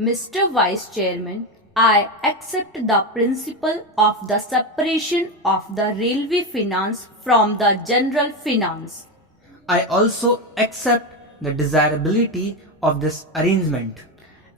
Mr. Vice Chairman, I accept the principle of the separation of the railway finance from the general finance. I also accept the desirability of this arrangement.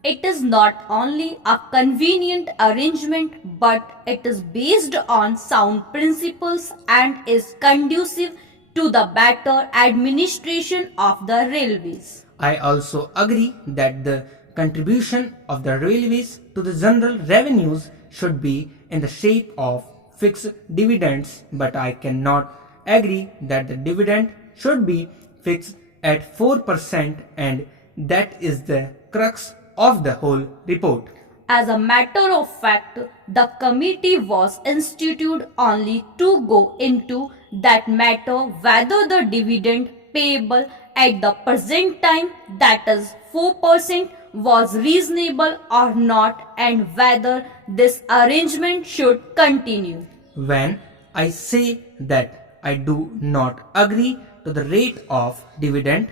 It is not only a convenient arrangement but it is based on sound principles and is conducive to the better administration of the railways. I also agree that the contribution of the railways to the general revenues should be in the shape of fixed dividends, but I cannot agree that the dividend should be fixed at 4%, and that is the crux of the whole report. As a matter of fact, the committee was instituted only to go into that matter whether the dividend payable at the present time, that is 4%, was reasonable or not, and whether this arrangement should continue. When I say that I do not agree to the rate of dividend,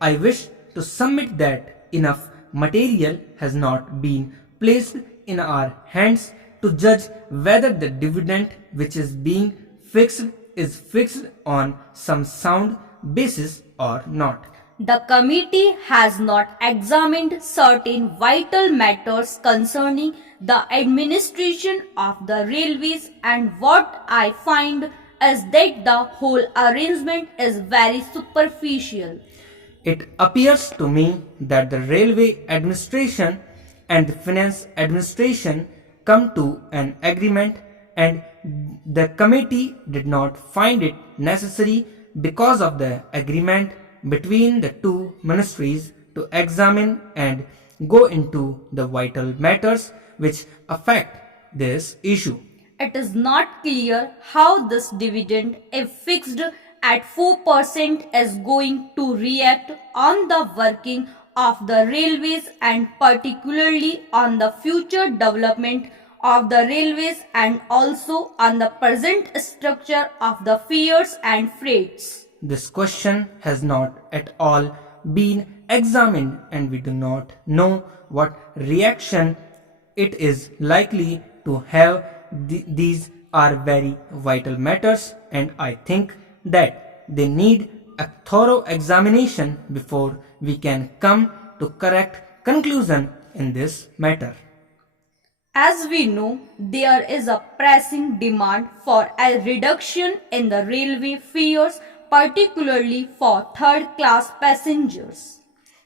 I wish to submit that enough material has not been placed in our hands to judge whether the dividend which is being fixed is fixed on some sound basis or not. The committee has not examined certain vital matters concerning the administration of the railways, and what I find is that the whole arrangement is very superficial. It appears to me that the railway administration and the finance administration come to an agreement, and the committee did not find it necessary because of the agreement between the two ministries to examine and go into the vital matters which affect this issue. It is not clear how this dividend, if fixed at 4%, is going to react on the working of the railways and particularly on the future development of the railways and also on the present structure of the fares and freights. This question has not at all been examined, and we do not know what reaction it is likely to have. These are very vital matters, and I think that they need a thorough examination before we can come to correct conclusion in this matter. As we know, there is a pressing demand for a reduction in the railway fares, particularly for third-class passengers.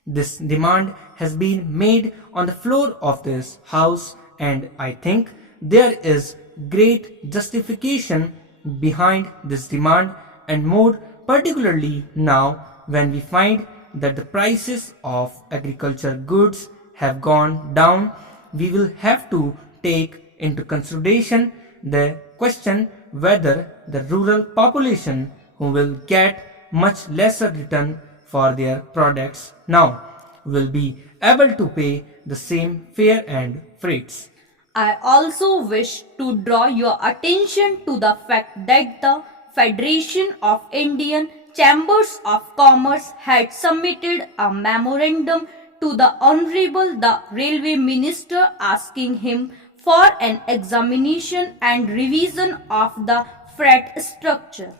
This demand has been made on the floor of this house, and I think there is great justification behind this demand, and more particularly now when we find that the prices of agriculture goods have gone down. We will have to take into consideration the question whether the rural population, who will get much lesser return for their products now, will be able to pay the same fare and freights. I also wish to draw your attention to the fact that the Federation of Indian Chambers of Commerce had submitted a memorandum to the Honorable the Railway Minister asking him for an examination and revision of the freight structure.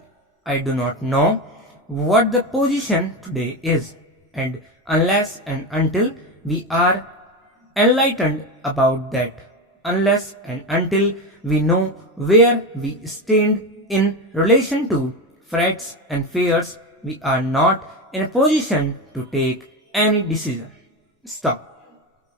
I do not know what the position today is, and unless and until we are enlightened about that, unless and until we know where we stand in relation to freights and fares, we are not in a position to take any decision. Stop.